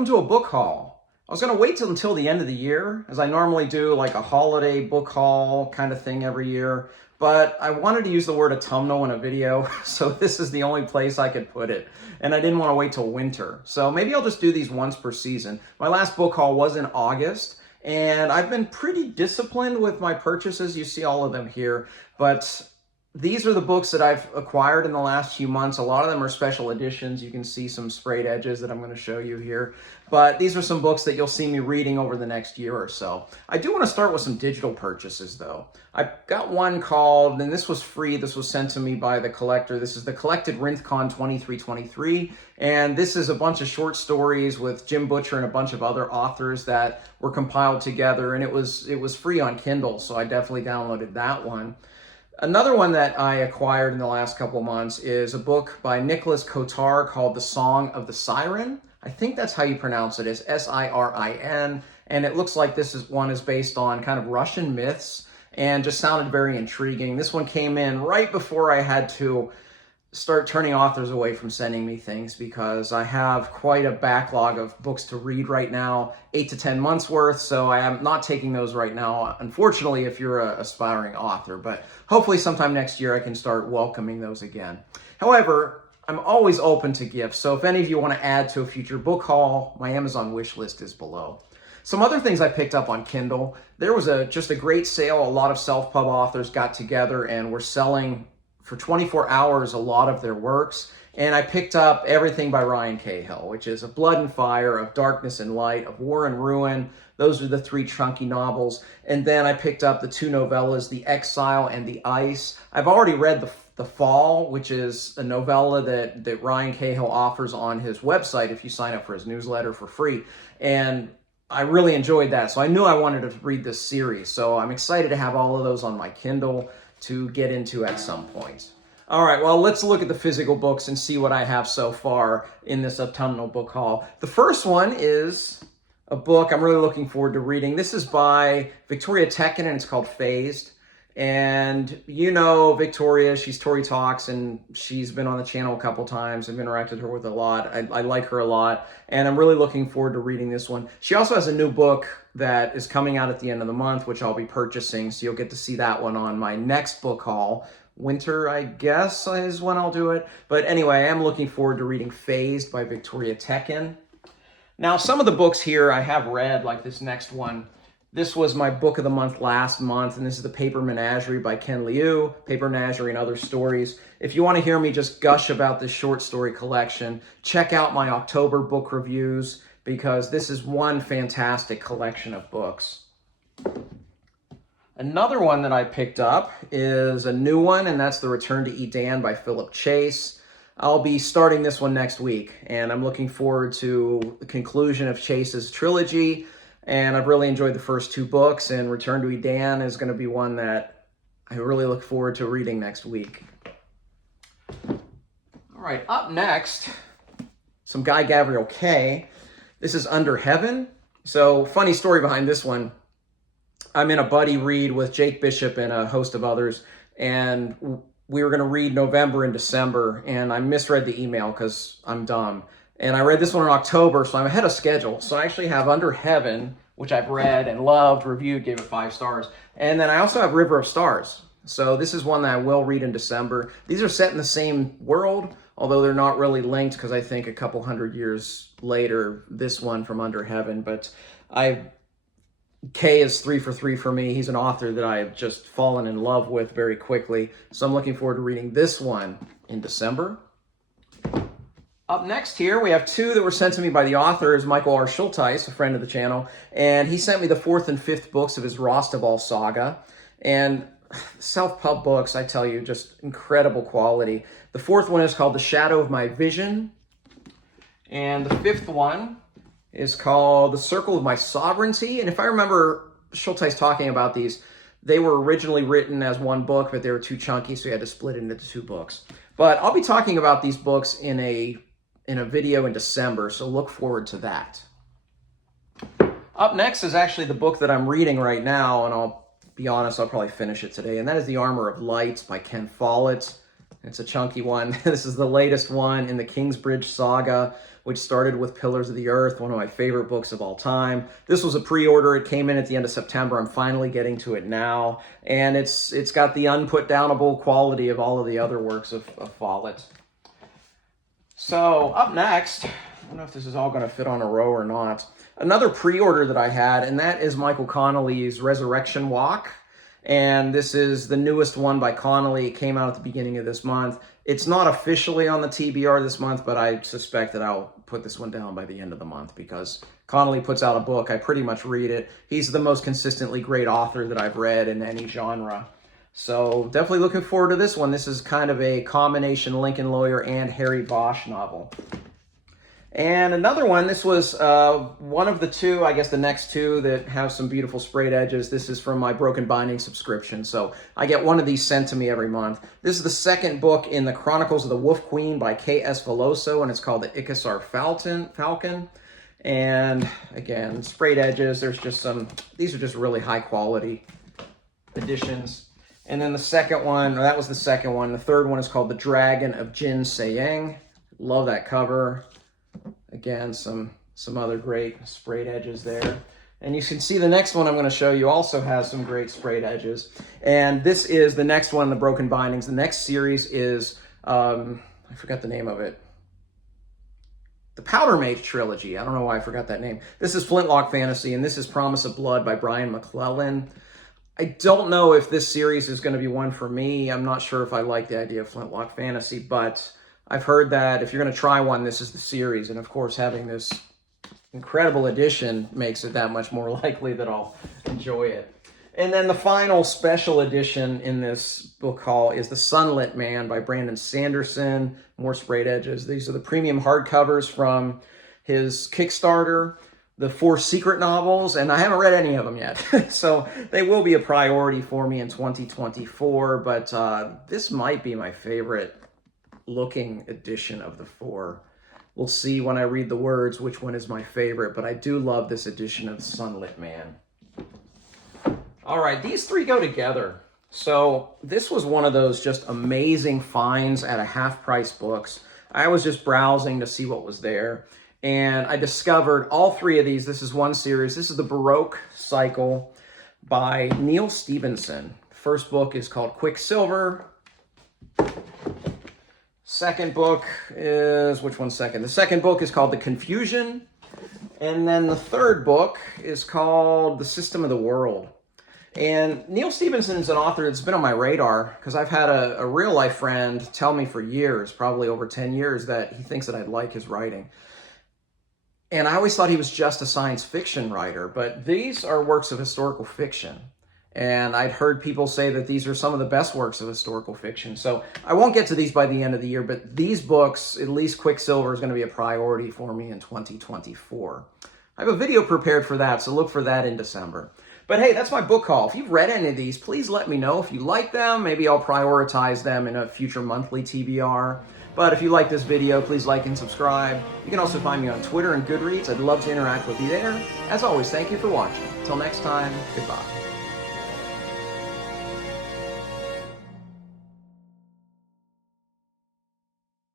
welcome to a book haul. I was going to wait till until the end of the year, as I normally do like a holiday book haul kind of thing every year, but I wanted to use the word autumnal in a video, so this is the only place I could put it, and I didn't want to wait till winter. So maybe I'll just do these once per season. My last book haul was in August, and I've been pretty disciplined with my purchases. You see all of them here, but these are the books that I've acquired in the last few months. A lot of them are special editions. You can see some sprayed edges that I'm going to show you here. But these are some books that you'll see me reading over the next year or so. I do want to start with some digital purchases, though. I got one called, and this was free. This was sent to me by the collector. This is the Collected Rinthcon 2323. And this is a bunch of short stories with Jim Butcher and a bunch of other authors that were compiled together. And it was free on Kindle, so I definitely downloaded that one. Another one that I acquired in the last couple months is a book by Nicholas Kotar called The Song of the Siren. I think that's how you pronounce it. It's S-I-R-I-N. And it looks like this one is based on kind of Russian myths and just sounded very intriguing. This one came in right before I had to start turning authors away from sending me things because I have quite a backlog of books to read right now, 8 to 10 months worth, so I am not taking those right now, unfortunately, if you're an aspiring author, but hopefully sometime next year I can start welcoming those again. However, I'm always open to gifts, so if any of you want to add to a future book haul, my Amazon wish list is below. Some other things I picked up on Kindle, there was just a great sale. A lot of self-pub authors got together and were selling for 24 hours a lot of their works, and I picked up everything by Ryan Cahill, which is Of Blood and Fire, Of Darkness and Light, Of War and Ruin. Those are the 3 chunky novels. And then I picked up the 2 novellas, The Exile and The Ice. I've already read The Fall, which is a novella that Ryan Cahill offers on his website if you sign up for his newsletter for free. And I really enjoyed that, so I knew I wanted to read this series. So I'm excited to have all of those on my Kindle to get into at some point. All right, well, let's look at the physical books and see what I have so far in this autumnal book haul. The first one is a book I'm really looking forward to reading. This is by Victoria Tekken, and it's called Phased. And you know Victoria, she's Tori Talks, and she's been on the channel a couple times. I've interacted with her a lot. I like her a lot, and I'm really looking forward to reading this one. She also has a new book that is coming out at the end of the month, which I'll be purchasing, so you'll get to see that one on my next book haul. Winter, I guess, is when I'll do it. But anyway, I am looking forward to reading Phased by Victoria Tekken. Now, some of the books here I have read, like this next one. This was my book of the month last month, and this is The Paper Menagerie by Ken Liu, Paper Menagerie and Other Stories. If you want to hear me just gush about this short story collection, check out my October book reviews, because this is one fantastic collection of books. Another one that I picked up is a new one, and that's The Return to Edan by Philip Chase. I'll be starting this one next week, and I'm looking forward to the conclusion of Chase's trilogy. And I've really enjoyed the first 2 books, and Return to Edan is going to be one that I really look forward to reading next week. All right, up next, some Guy Gavriel Kay. This is Under Heaven. So, funny story behind this one. I'm in a buddy read with Jake Bishop and a host of others, and we were going to read November and December, and I misread the email because I'm dumb. And I read this one in October, so I'm ahead of schedule. So I actually have Under Heaven, which I've read and loved, reviewed, gave it 5 stars. And then I also have River of Stars. So this is one that I will read in December. These are set in the same world, although they're not really linked because I think a couple hundred years later, this one from Under Heaven. But Kay is 3 for 3 for me. He's an author that I have just fallen in love with very quickly. So I'm looking forward to reading this one in December. Up next here, we have 2 that were sent to me by the authors, Michael R. Schulteis, a friend of the channel, and he sent me the 4th and 5th books of his Rostaval saga. And self-pub books, I tell you, just incredible quality. The 4th one is called The Shadow of My Vision, and the 5th one is called The Circle of My Sovereignty. And if I remember Schulteis talking about these, they were originally written as one book, but they were too chunky, so he had to split it into 2 books. But I'll be talking about these books in a video in December, so look forward to that. Up next is actually the book that I'm reading right now, and I'll be honest, I'll probably finish it today, and that is The Armor of Light by Ken Follett. It's a chunky one. This is the latest one in the Kingsbridge saga, which started with Pillars of the Earth, one of my favorite books of all time. This was a pre-order. It came in at the end of September. I'm finally getting to it now. And it's got the unput-downable quality of all of the other works of Follett. So up next, I don't know if this is all going to fit on a row or not, another pre-order that I had, and that is Michael Connelly's Resurrection Walk. And this is the newest one by Connelly. It came out at the beginning of this month. It's not officially on the TBR this month, but I suspect that I'll put this one down by the end of the month because Connelly puts out a book. I pretty much read it. He's the most consistently great author that I've read in any genre. So definitely looking forward to this one. This is kind of a combination Lincoln Lawyer and Harry Bosch novel. And another one, this was one of the two, I guess the next two that have some beautiful sprayed edges. This is from my Broken Binding subscription, so I get one of these sent to me every month. This is the second book in the Chronicles of the Wolf Queen by K.S. Veloso, and it's called The Icosar Falcon. And again, sprayed edges, there's just some, these are just really high quality editions. And then the second one, that was the second one. The third one is called The Dragon of Jin Sayeng. Love that cover. Again, some other great sprayed edges there. And you can see the next one I'm going to show you also has some great sprayed edges. And this is the next one in the Broken Bindings. The next series is, I forgot the name of it. The Powder Mage Trilogy. I don't know why I forgot that name. This is Flintlock Fantasy, and this is Promise of Blood by Brian McClellan. I don't know if this series is going to be one for me. I'm not sure if I like the idea of Flintlock Fantasy, but I've heard that if you're going to try one, this is the series. And of course, having this incredible edition makes it that much more likely that I'll enjoy it. And then the final special edition in this book haul is The Sunlit Man by Brandon Sanderson. More sprayed edges. These are the premium hardcovers from his Kickstarter, the 4 secret novels, and I haven't read any of them yet. So they will be a priority for me in 2024, but this might be my favorite looking edition of the 4. We'll see when I read the words which one is my favorite, but I do love this edition of Sunlit Man. All right, these three go together. So this was one of those just amazing finds at a half-price books. I was just browsing to see what was there, and I discovered all three of these. This is one series. This is the Baroque Cycle by Neil Stevenson. First book is called Quicksilver. Second book is, which one's second? The second book is called The Confusion. And then the third book is called The System of the World. And Neil Stevenson is an author that's been on my radar because I've had a real life friend tell me for years, probably over 10 years, that he thinks that I'd like his writing. And I always thought he was just a science fiction writer, but these are works of historical fiction. And I'd heard people say that these are some of the best works of historical fiction. So I won't get to these by the end of the year, but these books, at least Quicksilver, is going to be a priority for me in 2024. I have a video prepared for that, so look for that in December. But hey, that's my book haul. If you've read any of these, please let me know. If you like them, maybe I'll prioritize them in a future monthly TBR. But if you like this video, please like and subscribe. You can also find me on Twitter and Goodreads. I'd love to interact with you there. As always, thank you for watching. Until next time, goodbye.